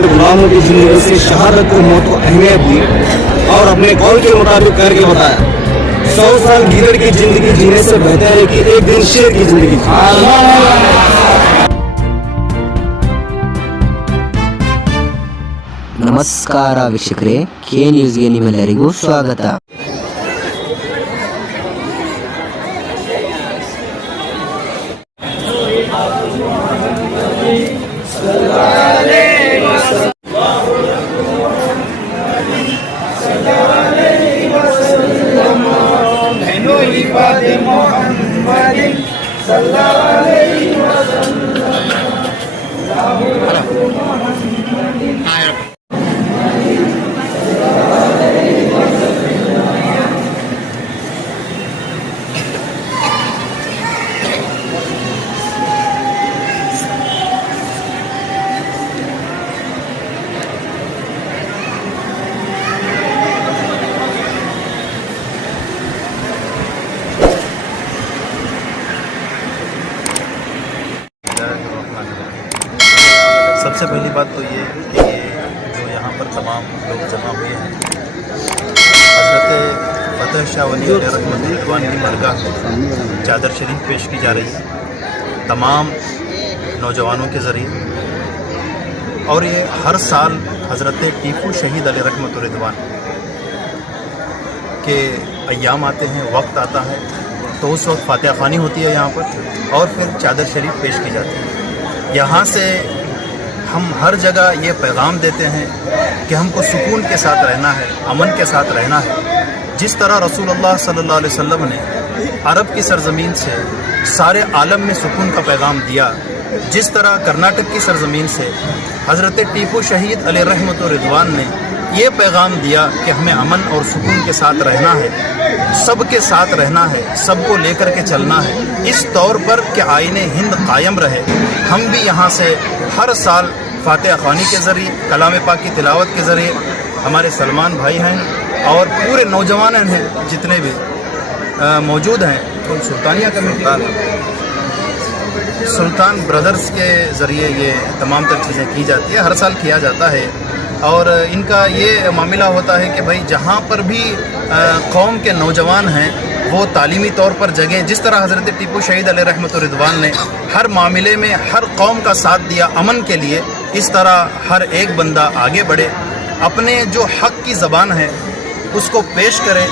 غلاموں کی زندگی سے شہادت کو موت کو اہمیت دی اور اپنے قول کے مطابق کر کے بتایا 100 سال گیدڑ کی زندگی جینے سے بہتر ہے کہ ایک دن شیر کی زندگی ನಮಸ್ಕಾರ ವೀಕ್ಷಕರೇ, ಕೆ ನ್ಯೂಸ್ಗೆ ನಿಮ್ಮೆಲ್ಲರಿಗೂ ಸ್ವಾಗತ. सबसे पहली बात तो ये कि ये जो यहाँ पर तमाम लोग जमा हुए हैं, हज़रत फ़तेह शाह वली रहमतुल्लाह की बरगाह चादर शरीफ पेश की जा रही है तमाम नौजवानों के ज़रिए। और ये हर साल हज़रत टीपू शहीद अली रहमतुल्लाह के अय्याम आते हैं, वक्त आता है तो उस वक्त फातिहा ख़वानी होती है यहाँ पर और फिर चादर शरीफ पेश की जाती है। यहाँ से हम हर जगह ये पैगाम देते हैं कि हमको सुकून के साथ रहना है, अमन के साथ रहना है। जिस तरह रसूलुल्लाह सल्लल्लाहु अलैहि वसल्लम ने अरब की सरज़मीन से सारे आलम में सुकून का पैगाम दिया, जिस तरह कर्नाटक की सरज़मीन से हज़रत टीपू शहीद अली रहमतुल्लाह ने ये पैगाम दिया कि हमें अमन और सुकून के साथ रहना है, सबके साथ रहना है, सबको लेकर के चलना है। इस तौर पर कि आईने हिंद कायम रहे, हम भी यहाँ से हर साल फातिहा ख़वानी के ज़रिए, कलाम पाक की तिलावत के ज़रिए, हमारे सलमान भाई हैं और पूरे नौजवान हैं जितने भी मौजूद हैं, तो सुल्तानिया कमेटी सुल्तान ब्रदर्स के ज़रिए ये तमाम तर चीज़ें की जाती है, हर साल किया जाता है। और इनका ये मामला होता है कि भाई जहाँ पर भी कौम के नौजवान हैं वो तालीमी तौर पर जगह, जिस तरह हज़रत टीपू शहीद अली रहमतुल्लाह ने हर मामले में हर कौम का साथ दिया अमन के लिए, इस तरह हर एक बंदा आगे बढ़े, अपने जो हक़ की ज़बान है उसको पेश करे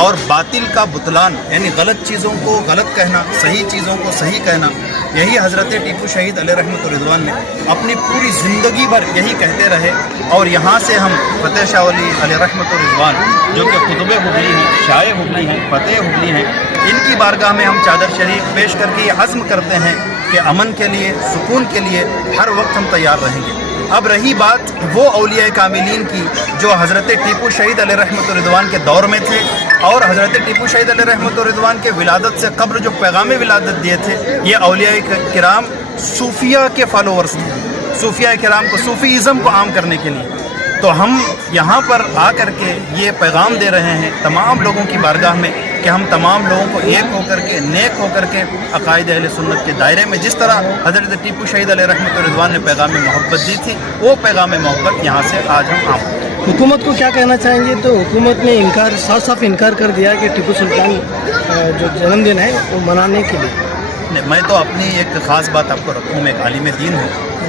और बातिल का बुतलान यानी गलत चीज़ों को गलत कहना, सही चीज़ों को सही कहना, यही हज़रत टीपू शहीद अली रहमतुल्लाह ने अपनी पूरी ज़िंदगी भर यही कहते रहे। और यहाँ से हम फ़तेह शाह वली अली रहमतुल्लाह जो कि कुतुब हुबली हैं, शाह हुबली हैं, फ़तेह हुबली हैं, इनकी बारगाह में हम चादर शरीफ पेश करके ये अज़्म करते हैं कि अमन के लिए, सुकून के लिए हर वक्त हम तैयार रहेंगे। अब रही बात वो औलिया कामिलीन की जो हज़रत टीपू शहीद अली रहमतुल्लाह के दौर में थे और हज़रत टीपू शहीद अली रहमतुल्लाह के विलादत से कब्ल जो पैगाम विलादत दिए थे, ये औलिया किराम सूफिया के फॉलोअर्स थे, सूफिया किराम को सूफीज़म को आम करने के लिए। तो हम यहाँ पर आ कर के ये पैगाम दे रहे हैं तमाम लोगों की बारगाह में कि हम तमाम लोगों को एक होकर के, नेक होकर के अक़ाइद अहले सुन्नत के दायरे में जिस तरह हज़रत टीपू शहीद अली रहमतुल्लाह ने पैगाम मोहब्बत दी थी, वो पैगाम मोहब्बत यहाँ से आज हम आम। हुकूमत को क्या कहना चाहेंगे? तो हुकूमत ने इनकार, साफ साफ इनकार कर दिया कि टीपू सुल्तान जो जन्मदिन है वो मनाने के लिए। नहीं, मैं तो अपनी एक ख़ास बात आपको रखूँ, मैं एक आलिम दीन हूँ,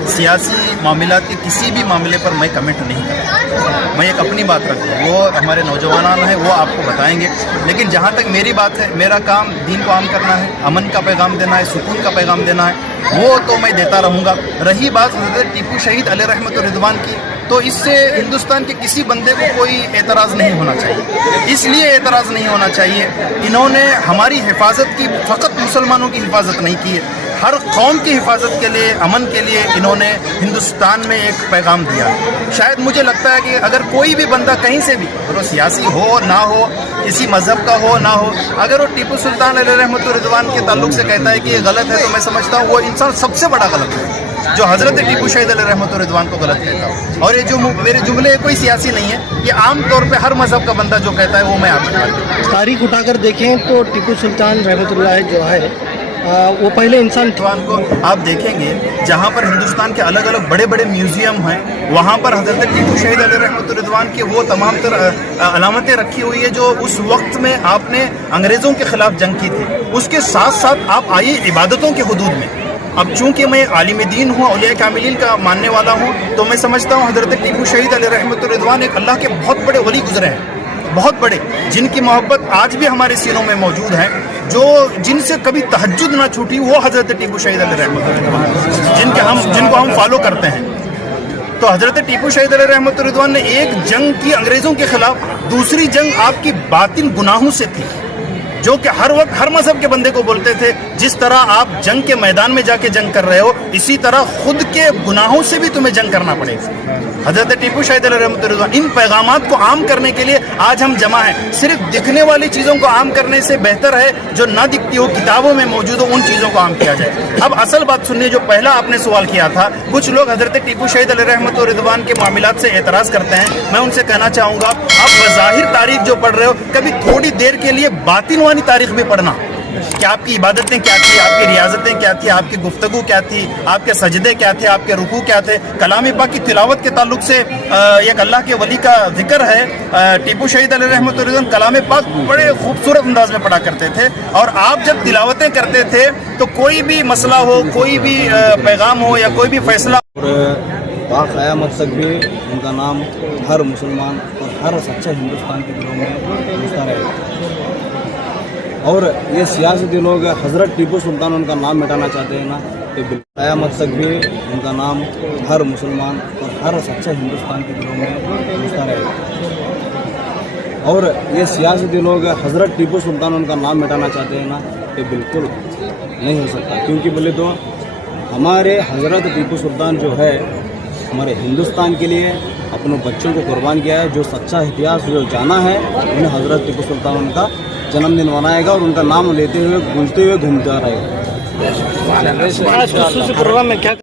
सियासी मामला के किसी भी मामले पर मैं कमेंट नहीं करता। मैं एक अपनी बात रखता हूँ, वो हमारे नौजवान हैं वो आपको बताएंगे, लेकिन जहाँ तक मेरी बात है, मेरा काम दीन को आम करना है, अमन का पैगाम देना है, सुकून का पैगाम देना है, वो तो मैं देता रहूँगा। रही बात हज़रत टीपू शहीद अली रहमतुल्लाह की, तो इससे हिंदुस्तान के किसी बंदे को कोई एतराज़ नहीं होना चाहिए। इसलिए एतराज़ नहीं होना चाहिए, इन्होंने हमारी हिफाजत की, फ़कत मुसलमानों की हिफाजत नहीं की है, हर कौम की हिफाजत के लिए, अमन के लिए इन्होंने हिंदुस्तान में एक पैगाम दिया। शायद मुझे लगता है कि अगर कोई भी बंदा कहीं से भी, वो सियासी हो ना हो, किसी मज़हब का हो ना हो, अगर वो टीपू सुल्तान अली रहमतुल्लाह के ताल्लुक़ से कहता है कि ये गलत है, तो मैं समझता हूँ वो इंसान सबसे बड़ा गलत है जो हज़रत टीपू शहीद अली रहमतुल्लाह को गलत कहता हूँ। और ये जो मेरे जुमले कोई सियासी नहीं है, ये आम तौर पे हर मज़हब का बंदा जो कहता है वो मैं आपको तारीख उठाकर देखें तो टीपू सुल्तान रहमतुल्लाह जो है वो पहले इंसान रिजवान को आप देखेंगे जहाँ पर हिंदुस्तान के अलग अलग बड़े बड़े म्यूजियम हैं, वहाँ पर हज़रत टीपू शहीद अलैहि रहमतुर रिज़वान की वो तमाम अलामतें रखी हुई है जो उस वक्त में आपने अंग्रेज़ों के ख़िलाफ़ जंग की थी। उसके साथ साथ आप आइए इबादतों के हुदूद में। अब चूंकि मैं आलिम दीन हूँ, औलिया कामिलीन का मानने वाला हूँ, तो मैं समझता हूँ हज़रत टीपू शहीद अलैहि रहमतुर रिज़वान एक अल्लाह के बहुत बड़े वली गुजरे हैं, बहुत बड़े, जिनकी मोहब्बत आज भी हमारे सीनों में मौजूद है, जो जिनसे कभी तहज्जुद ना छूटी, वो हज़रत टीपू शहीद अलैहि रहमतुर रिज़वान जिनको हम फॉलो करते हैं। तो हज़रत टीपू शहीद अलैहि रहमतुर रिज़वान ने एक जंग की अंग्रेज़ों के ख़िलाफ़, दूसरी जंग आपकी बातिन गुनाहों से थी, जो कि हर वक्त हर मजहब के बंदे को बोलते थे जिस तरह आप जंग के मैदान में जाके जंग कर रहे हो, इसी तरह खुद के गुनाहों से भी तुम्हें जंग करना पड़ेगा। हज़रत टीपू शहीद अलैहि रहमतुर रिज़वान इन पैगामात को आम करने के लिए आज हम जमा हैं। सिर्फ दिखने वाली चीज़ों को आम करने से बेहतर है जो ना दिखती हो, किताबों में मौजूद हो, उन चीज़ों को आम किया जाए। अब असल बात सुनिए, जो पहला आपने सवाल किया था, कुछ लोग हज़रत टीपू शहीद अलैहि रहमतुर रिज़वान के मामलात से एतराज़ करते हैं। मैं उनसे कहना चाहूँगा, आप बज़ाहिर तारीख जो पढ़ रहे हो, कभी थोड़ी देर के लिए बातिन वाली तारीख भी पढ़ना कि आपकी इबादतें क्या थी, आपकी रियाजतें क्या थी, आपकी गुफ्तगू क्या थी, आपके सजदे क्या थे, आपके रुकू क्या थे। कलाम पाक की तिलावत के ताल्लुक से एक अल्लाह के वली का जिक्र है, टीपू शहीद अलैहि रहमतुर रिज़वान कलाम पाक बड़े खूबसूरत अंदाज में पढ़ा करते थे, और आप जब तिलावतें करते थे तो कोई भी मसला हो, कोई भी पैगाम हो या कोई भी फैसला, क़यामत तक भी उनका नाम हर मुसलमान और हर सच्चे हिंदुस्तान के दिलों में गूंजता रहेगा। और ये सियासती लोग हज़रत टीपू सुल्तान उनका नाम मिटाना चाहते हैं ना, तो क़यामत तक भी उनका नाम हर मुसलमान और हर सच्चे हिंदुस्तान के दिलों में गूंजता रहेगा। और ये सियासती लोग हज़रत टीपू सुल्तान उनका नाम मिटाना चाहते हैं ना, तो बिल्कुल नहीं हो सकता, क्योंकि बोले तो हमारे हज़रत टीपू सुल्तान जो है हमारे हिंदुस्तान के लिए अपने बच्चों को कुर्बान किया है। जो सच्चा इतिहास जो जाना है, उन्हें हज़रत टीपू सुल्तान उनका जन्मदिन मनाएगा और उनका नाम लेते हुए गूंजते हुए घूमता रहेगा। प्रोग्राम में क्या